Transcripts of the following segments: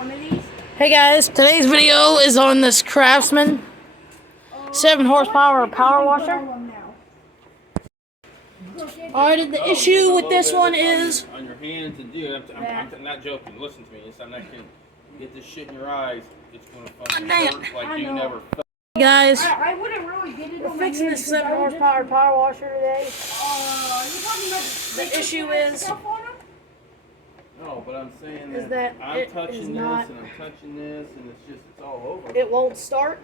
one of these. Hey guys, today's video is on this Craftsman 7 horsepower power washer. Alright, the issue with this one is on your hands and dude, I'm not joking. Listen to me. I'm not kidding. Get this shit in your eyes. It's gonna fucking hurt like you never felt. Guys, I wouldn't really get it on my fixing this 7 horsepower power washer today. You're talking about The issue is No, but I'm saying Is that that I'm it touching is this not- and I'm touching this and it's all over. It won't start.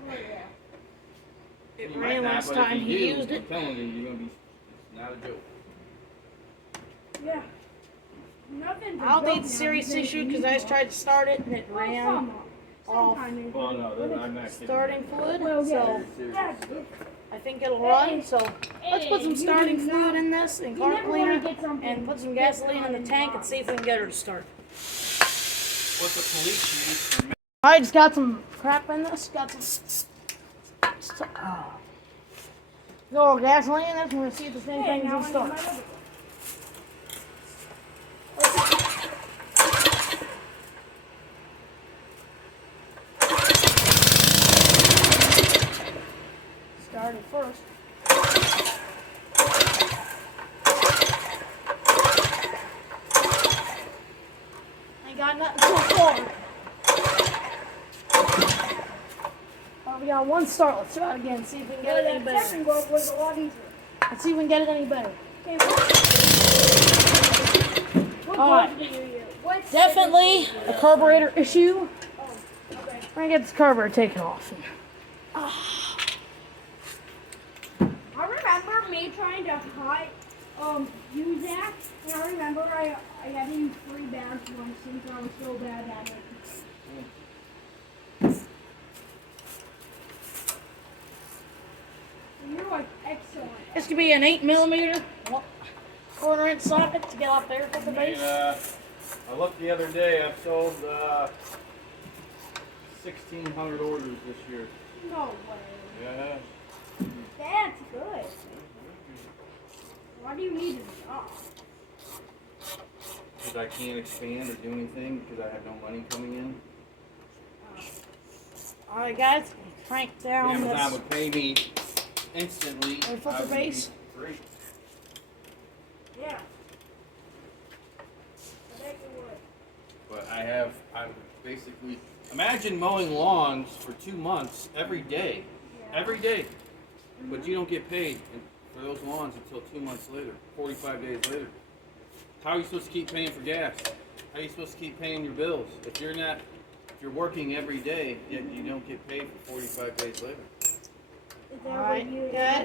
It You might ran not, last but if time you he do, used it. I'm telling you, you're gonna be. It's not a joke. Yeah. Nothing. I don't think it's a serious issue because I just tried to start it and it ran off Well, no, I'm not kidding. starting fluid. So Yeah. I think it'll run. So let's put some starting fluid in this and car cleaner and put some gasoline in the tank and see if we can get her to start. What the police use for I just got some crap in this. Got some little gasoline in this. We're gonna see if the same thing will start. Started first. Ain't got nothing so far. We got one start. Let's try it again. See if we can get it any better. Second go was a lot easier. Let's see if we can get it any better. What Alright. do you use? What's Definitely a carburetor issue. okay. We're gonna get this carburetor taken off. I remember me trying to use that, and I remember I had to use 3 bags once since I was so bad at it. And you're like excellent. This could be an 8mm quarter-inch socket to get up there for the base. I looked the other day. I've sold 1,600 orders this year. No way. Yeah. That's good. Why do you need a job? Because I can't expand or do anything because I have no money coming in. Alright guys, crank down Amazon this. would pay me instantly. Ready for I the would be base? Great. Yeah. I bet you would. But I'm basically, imagine mowing lawns for 2 months every day. Yeah. Every day. But you don't get paid for those lawns until 2 months later, 45 days later. How are you supposed to keep paying for gas? How are you supposed to keep paying your bills? If you're working every day, yet you don't get paid for 45 days later. Is that what Alright you guys.